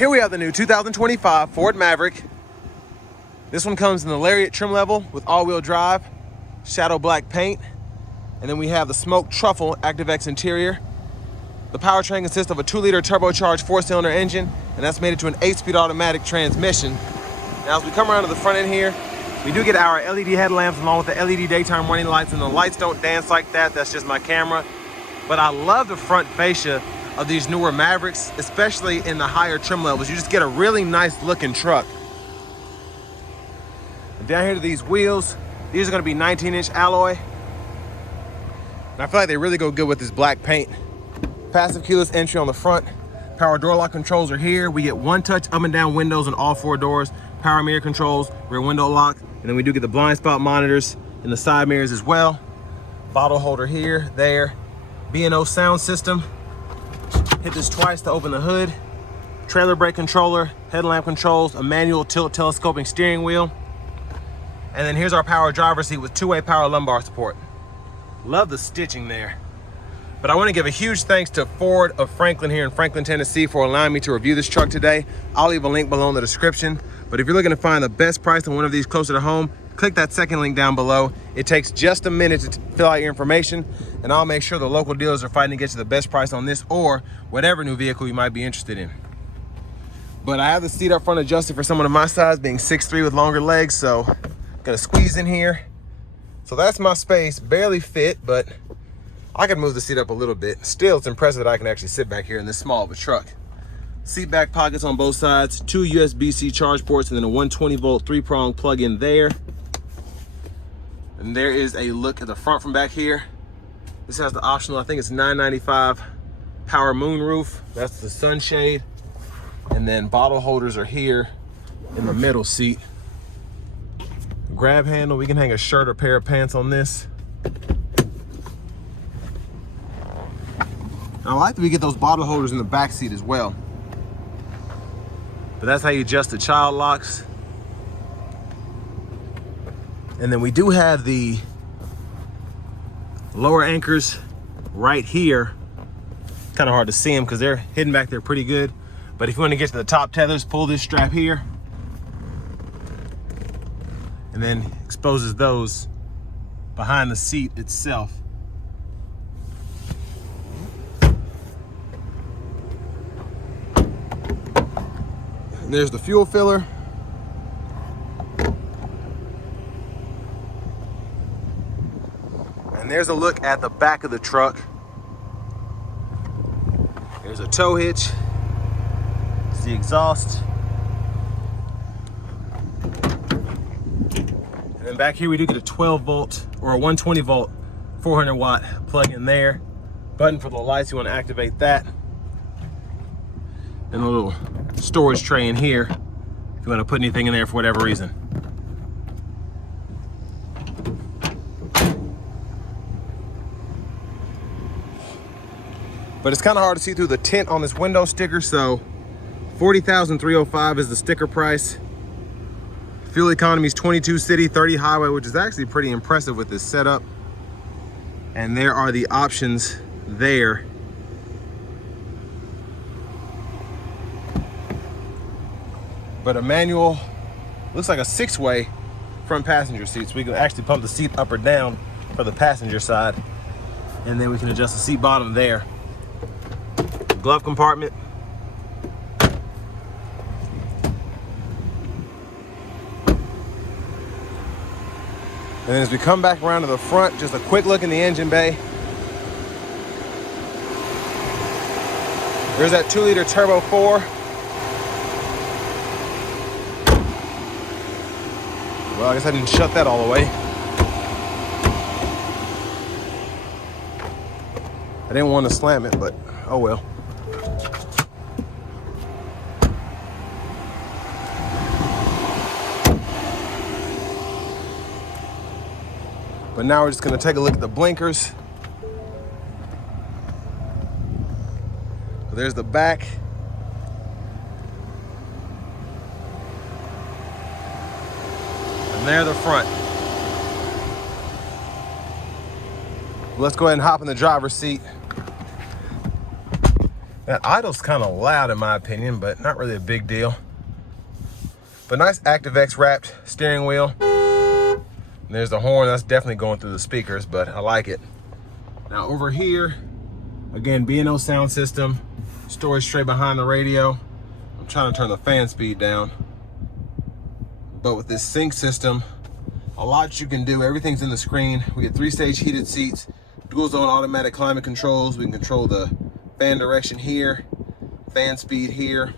Here we have the new 2025 Ford Maverick. This one comes in the Lariat trim level with all-wheel drive, shadow black paint, and then we have the smoked truffle ActiveX interior. The powertrain consists of a 2-liter turbocharged 4-cylinder engine, and that's made it to an 8-speed automatic transmission. Now as we come around to the front end here, we do get our LED headlamps along with the LED daytime running lights, and the lights don't dance like that, that's just my camera. But I love the front fascia of these newer Mavericks, especially in the higher trim levels. You just get a really nice looking truck. And down here to these wheels, these are gonna be 19-inch alloy. And I feel like they really go good with this black paint. Passive keyless entry on the front. Power door lock controls are here. We get one-touch up and down windows on all 4 doors. Power mirror controls, rear window lock. And then we do get the blind spot monitors in the side mirrors as well. Bottle holder here, there. B&O sound system. Hit this twice to open the hood. Trailer brake controller, headlamp controls, a manual tilt telescoping steering wheel. And then here's our power driver's seat with 2-way power lumbar support. Love the stitching there. But I want to give a huge thanks to Ford of Franklin here in Franklin, Tennessee for allowing me to review this truck today. I'll leave a link below in the description. But if you're looking to find the best price on one of these closer to home, click that second link down below. It takes just a minute to fill out your information, and I'll make sure the local dealers are fighting to get you the best price on this or whatever new vehicle you might be interested in. But I have the seat up front adjusted for someone of my size, being 6'3" with longer legs, so gonna squeeze in here. So that's my space, barely fit, but I can move the seat up a little bit. Still, it's impressive that I can actually sit back here in this small of a truck. Seat back pockets on both sides, 2 USB-C charge ports, and then a 120-volt 3-prong plug-in there. And there is a look at the front from back here. This has the optional, I think it's $9.95 power moonroof. That's the sunshade. And then bottle holders are here in the middle seat. Grab handle, we can hang a shirt or pair of pants on this. I like that we get those bottle holders in the back seat as well. But that's how you adjust the child locks. And then we do have the lower anchors right here. Kind of hard to see them because they're hidden back there pretty good. But if you want to get to the top tethers, pull this strap here. And then exposes those behind the seat itself. And there's the fuel filler. And there's a look at the back of the truck. There's a tow hitch. It's the exhaust. And then back here we do get a 12-volt or a 120-volt 400-watt plug in there. Button for the lights, you want to activate that. And a little storage tray in here if you want to put anything in there for whatever reason. But it's kind of hard to see through the tint on this window sticker, so $40,305 is the sticker price. Fuel economy is 22 city, 30 highway, which is actually pretty impressive with this setup. And there are the options there. But a manual, looks like a 6-way front passenger seat, so we can actually pump the seat up or down for the passenger side. And then we can adjust the seat bottom there. Glove compartment. And then as we come back around to the front, just a quick look in the engine bay. There's that 2-liter turbo 4. Well, I guess I didn't shut that all the way. I didn't want to slam it, but oh well. But now we're just going to take a look at the blinkers. So there's the back. And there the front. Let's go ahead and hop in the driver's seat. That idle's kind of loud in my opinion, but not really a big deal. But nice ActiveX wrapped steering wheel. And there's the horn, that's definitely going through the speakers, but I like it. Now over here, again, B&O sound system, storage tray behind the radio. I'm trying to turn the fan speed down. But with this sync system, a lot you can do. Everything's in the screen. We get 3-stage heated seats, dual zone automatic climate controls. We can control the fan direction here, fan speed here,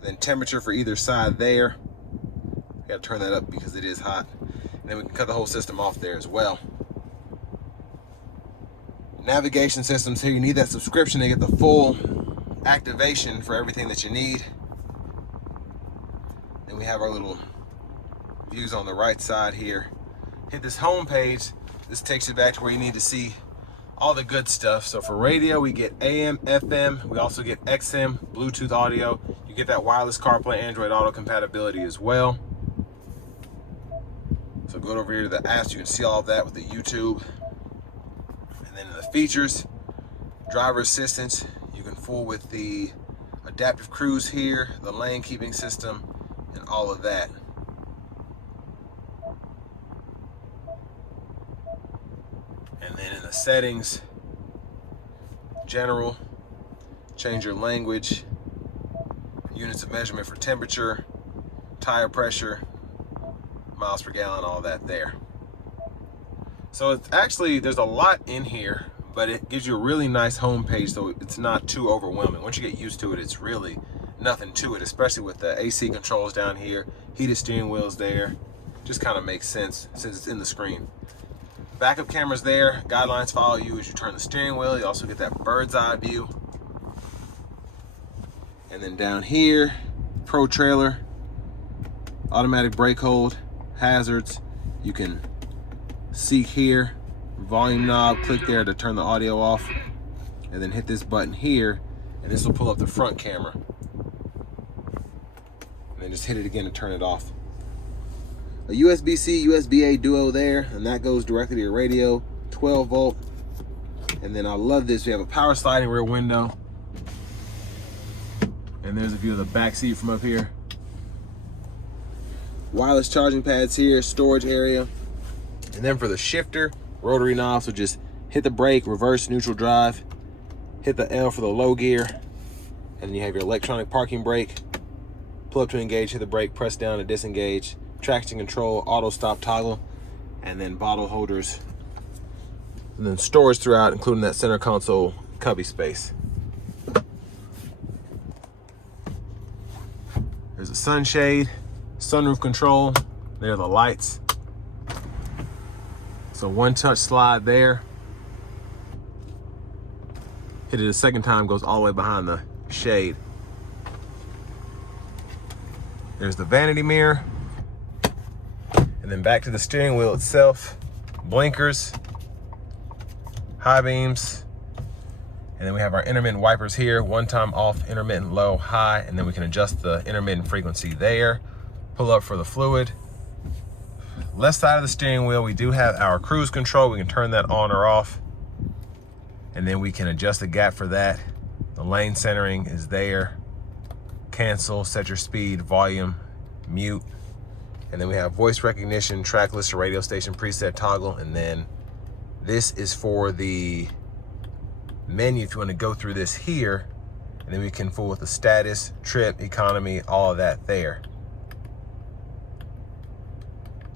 then temperature for either side there. Got to turn that up because it is hot. And then we can cut the whole system off there as well. Navigation systems here. You need that subscription to get the full activation for everything that you need. Then we have our little views on the right side here. Hit this home page. This takes you back to where you need to see all the good stuff. So for radio, we get AM, FM. We also get XM, Bluetooth audio. You get that wireless CarPlay, Android Auto compatibility as well. So go over here to the apps. You can see all of that with the YouTube. And then in the features, driver assistance, you can fool with the adaptive cruise here, the lane keeping system, and all of that. And then in the settings, general, change your language, units of measurement for temperature, tire pressure, miles per gallon, all that there. So it's actually, there's a lot in here, but it gives you a really nice home page, so it's not too overwhelming. Once you get used to it, it's really nothing to it, especially with the AC controls down here, heated steering wheels there. Just kind of makes sense since it's in the screen. Backup cameras there, guidelines follow you as you turn the steering wheel. You also get that bird's eye view. And then down here, Pro Trailer, automatic brake hold, hazards. You can seek here, volume knob, click there to turn the audio off, and then hit this button here, and this will pull up the front camera. And then just hit it again to turn it off. A USB-C, USB-A duo there, and that goes directly to your radio, 12 volt. And then I love this, we have a power sliding rear window. And there's a view of the back seat from up here. Wireless charging pads here, storage area. And then for the shifter, rotary knob, so just hit the brake, reverse, neutral drive, hit the L for the low gear, and then you have your electronic parking brake. Pull up to engage, hit the brake, press down to disengage. Traction control, auto stop toggle, and then bottle holders. And then storage throughout, including that center console cubby space. There's a sunshade, sunroof control. There are the lights. So one touch slide there. Hit it a second time, goes all the way behind the shade. There's the vanity mirror. And then back to the steering wheel itself, blinkers, high beams, and then we have our intermittent wipers here, one time off, intermittent low, high, and then we can adjust the intermittent frequency there. Pull up for the fluid. Left side of the steering wheel, we do have our cruise control. We can turn that on or off, and then we can adjust the gap for that. The lane centering is there. Cancel, set your speed, volume, mute. And then we have voice recognition, track list, or radio station preset toggle. And then this is for the menu if you want to go through this here. And then we can fool with the status, trip, economy, all of that there.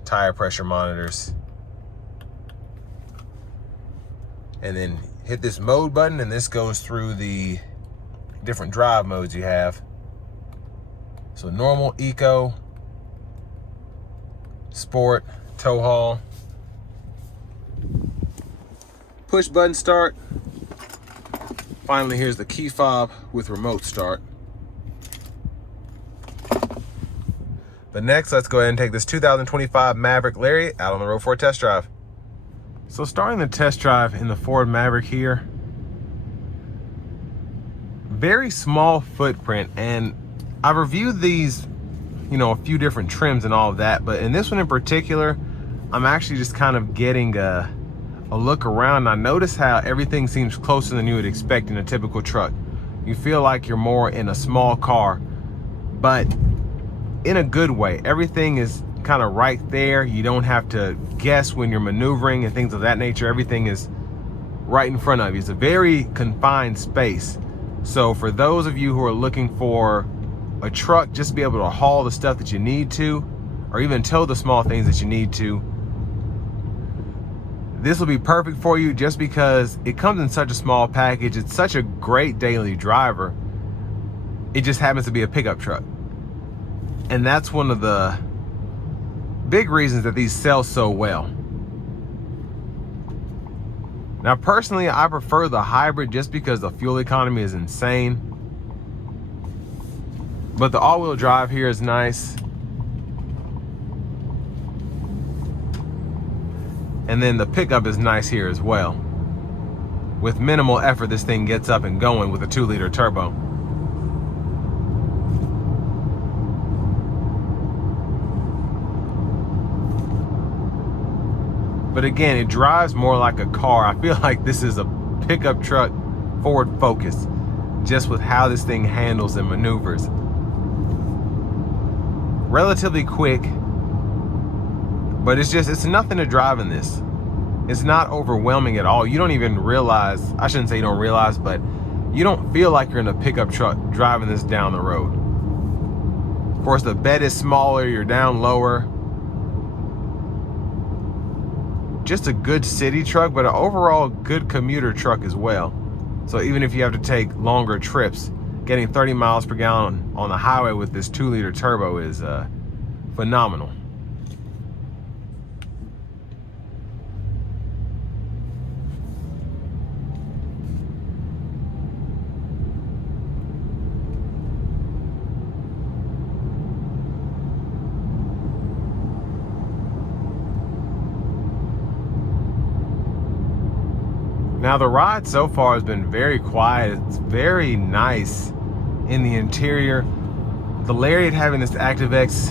Tire pressure monitors. And then hit this mode button, and this goes through the different drive modes you have. So normal, eco, sport, tow haul. Push button start. Finally, here's the key fob with remote start. But next, let's go ahead and take this 2025 Maverick Lariat out on the road for a test drive. So starting the test drive in the Ford Maverick here. Very small footprint, and I've reviewed these, a few different trims and all of that, but in this one in particular, I'm actually just kind of getting a look around. I notice how everything seems closer than you would expect in a typical truck. You feel like you're more in a small car, but in a good way. Everything is kind of right there. You don't have to guess when you're maneuvering and things of that nature. Everything is right in front of you. It's a very confined space. So for those of you who are looking for a truck just to be able to haul the stuff that you need to, or even tow the small things that you need to, this will be perfect for you just because it comes in such a small package. It's such a great daily driver. It just happens to be a pickup truck. And that's one of the big reasons that these sell so well. Now, personally, I prefer the hybrid just because the fuel economy is insane. But the all-wheel drive here is nice. And then the pickup is nice here as well. With minimal effort, this thing gets up and going with a 2-liter turbo. But again, it drives more like a car. I feel like this is a pickup truck Ford Focus, just with how this thing handles and maneuvers. Relatively quick, but it's nothing to drive in this. It's not overwhelming at all. You don't even realize, I shouldn't say you don't realize, but you don't feel like you're in a pickup truck driving this down the road. Of course, the bed is smaller, you're down lower. Just a good city truck, but an overall good commuter truck as well. So even if you have to take longer trips, getting 30 miles per gallon on the highway with this 2-liter turbo is phenomenal. Now the ride so far has been very quiet. It's very nice in the interior. The Lariat having this ActiveX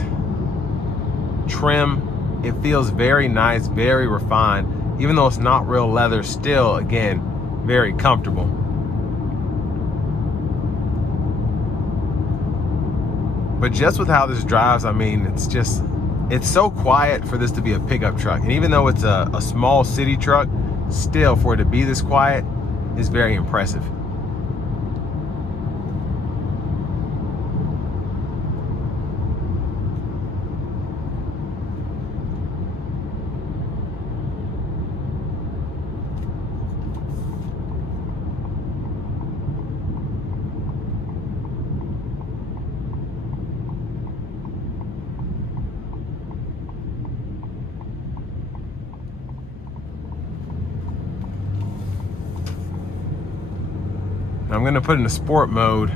trim, it feels very nice, very refined. Even though it's not real leather, still, again, very comfortable. But just with how this drives, I mean, it's so quiet for this to be a pickup truck. And even though it's a small city truck, still, for it to be this quiet is very impressive. I'm gonna put it in a sport mode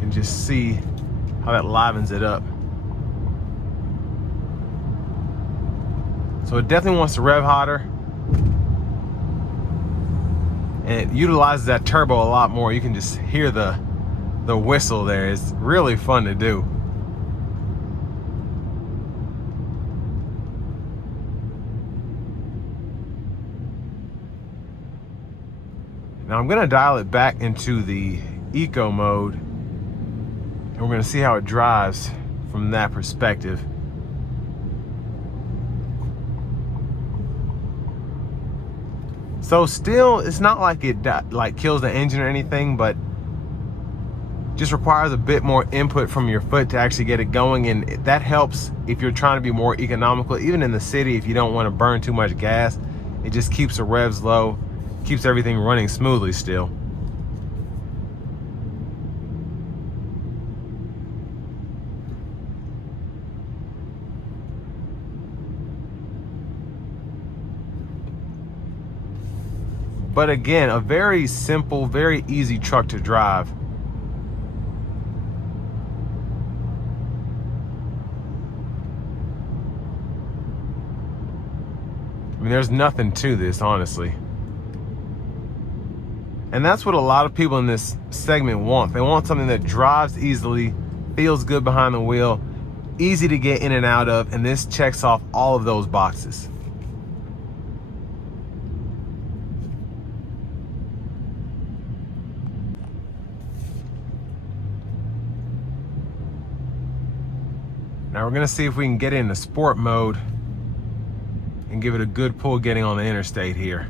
and just see how that livens it up. So it definitely wants to rev hotter, and it utilizes that turbo a lot more. You can just hear the whistle there. It's really fun to do. Now I'm gonna dial it back into the eco mode, and we're gonna see how it drives from that perspective. So still, it's not like it kills the engine or anything, but just requires a bit more input from your foot to actually get it going, and that helps if you're trying to be more economical. Even in the city, if you don't want to burn too much gas, it just keeps the revs low, keeps everything running smoothly still. But again, a very simple, very easy truck to drive. I mean, there's nothing to this, honestly. And that's what a lot of people in this segment want. They want something that drives easily, feels good behind the wheel, easy to get in and out of, and this checks off all of those boxes. Now we're gonna see if we can get it into sport mode and give it a good pull getting on the interstate here.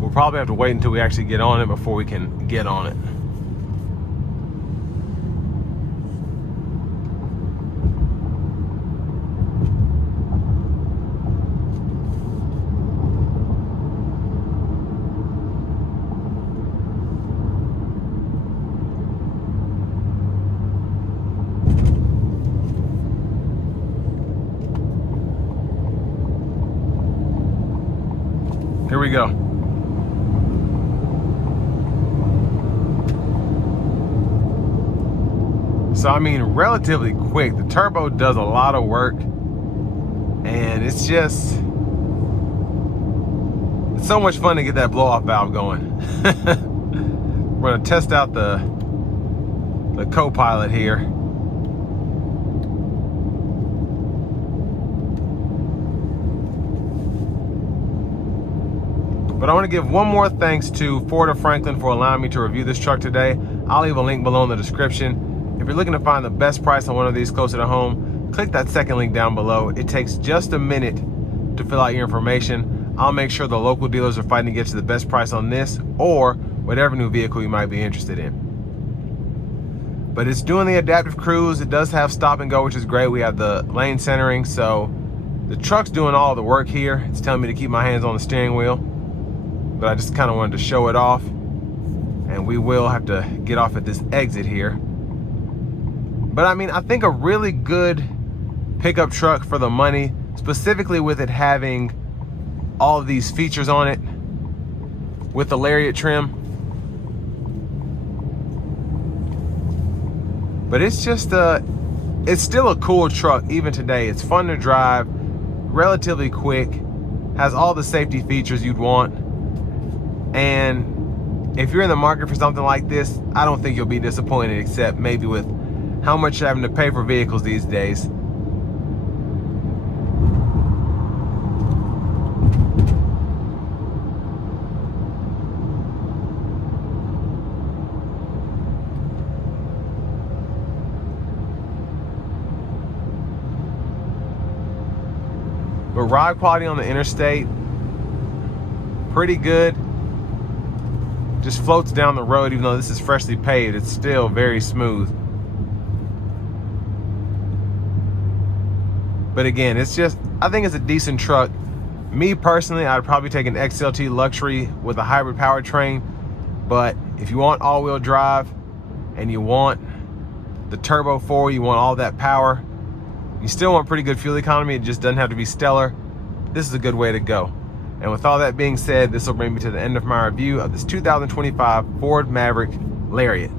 We'll probably have to wait until we actually get on it before we can get on it. Here we go. So I mean, relatively quick. The turbo does a lot of work, and it's just, it's so much fun to get that blow-off valve going. We're gonna test out the co-pilot here. But I want to give one more thanks to Ford of Franklin for allowing me to review this truck today. I'll leave a link below in the description. If you're looking to find the best price on one of these closer to home, click that second link down below. It takes just a minute to fill out your information. I'll make sure the local dealers are fighting to get you the best price on this or whatever new vehicle you might be interested in. But it's doing the adaptive cruise. It does have stop and go, which is great. We have the lane centering, so the truck's doing all the work here. It's telling me to keep my hands on the steering wheel, but I just kind of wanted to show it off. And we will have to get off at this exit here. But I mean, I think a really good pickup truck for the money, specifically with it having all of these features on it with the Lariat trim. But it's just it's still a cool truck even today. It's fun to drive, relatively quick, has all the safety features you'd want. And if you're in the market for something like this, I don't think you'll be disappointed, except maybe with how much you're having to pay for vehicles these days. But ride quality on the interstate, pretty good. Just floats down the road. Even though this is freshly paved, it's still very smooth. But again, it's just, I think it's a decent truck. Me personally, I'd probably take an XLT Luxury with a hybrid powertrain. But if you want all-wheel drive and you want the Turbo 4, you want all that power, you still want pretty good fuel economy, it just doesn't have to be stellar, this is a good way to go. And with all that being said, this will bring me to the end of my review of this 2025 Ford Maverick Lariat.